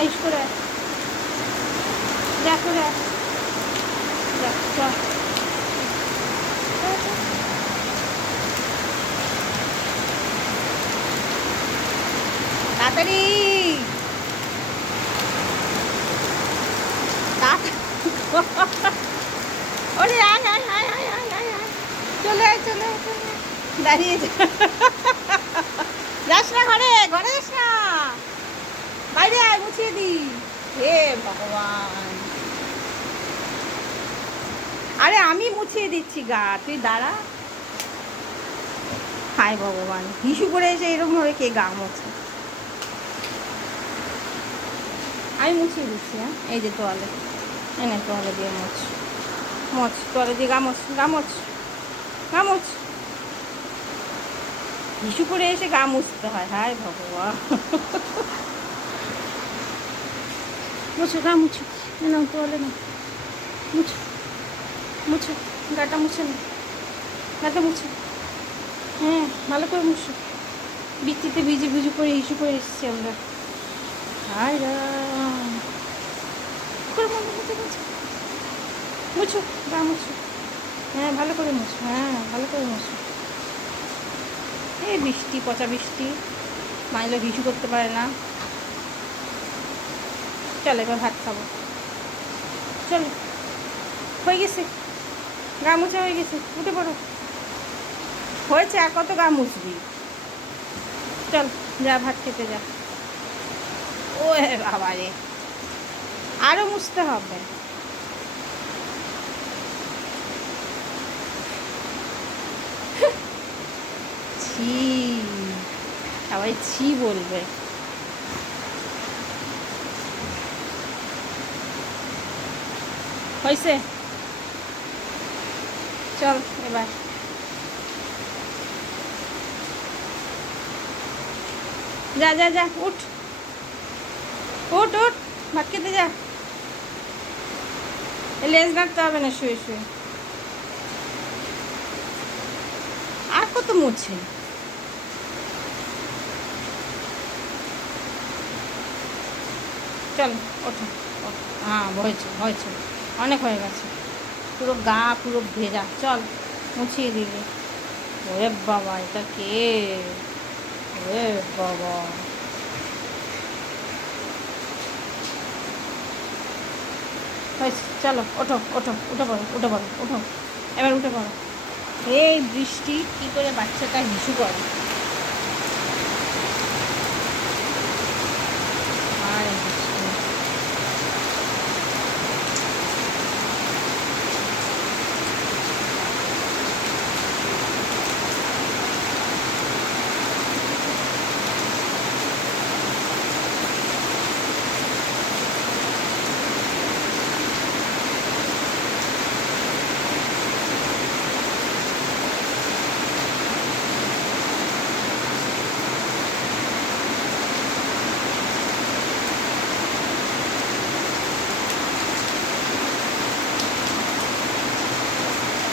ইস করে যা করে যা চল তাড়াতাড়ি ওরে আয় আয় আয় আয় আয় আয় আয় চলে আয় চলে আয় চলে আয় দাঁড়িয়ে যাস না ঘরে ঘরে যাস না বাইরে আয় মুছিয়ে দি হে ভগবান আরে আমি মুছিয়ে দিচ্ছি গা তুই দাঁড়া হায় ভগবান হিসু করে এসে এরকম ভাবে কে গা মোছে আমি মুছিয়ে দিচ্ছি হ্যাঁ এই যে তোয়ালে এনে তোয়ালে দিয়ে মোছ মোছ তোয়ালে দিয়ে গামোছ গামোছ গামোছ হিসু করে এসে গা মুছতে হয় হায় ভগবান মুছো গা মুছো না তোয়ালে না মুছো মুছো গাটা মুছে না গাটা মুছো হ্যাঁ ভালো করে মুছো বৃষ্টিতে ভিজে ভিজু করে হিসু করে এসেছি আমরা হায় রাম মুছো গা মুছো হ্যাঁ ভালো করে মুছো হ্যাঁ ভালো করে মুছো এই বৃষ্টি পচা বৃষ্টি মাইলো হিসু করতে পারে না চল এবার ভাত খাবো চল হয়ে গেছে গা মুছা হয়ে গেছে উঠে পড়ো হয়েছে আর কত গা মুছবি চল যা ভাত খেতে যা ও বাবা রে আরও মুছতে হবে ছি সবাই ছি বলবে হয়েছে চল এবার যা যা যা উঠ উঠ উঠ ভাত খেতে যা লেজ নাড়তে হবে না শুয়ে শুয়ে আর কত মুছে চল ওঠো হ্যাঁ হয়েছে হয়েছে অনেক হয়ে গেছে পুরো গা পুরো ভেজা চল মুছিয়ে দিবি ওরে বাবা এটা কে ওরে বাবা হয়েছে চলো ওঠো ওঠো উঠে পড়ো উঠে পড়ো ওঠো এবার উঠে পড়ো এই বৃষ্টি কী করে বাচ্চাটা হিসু করে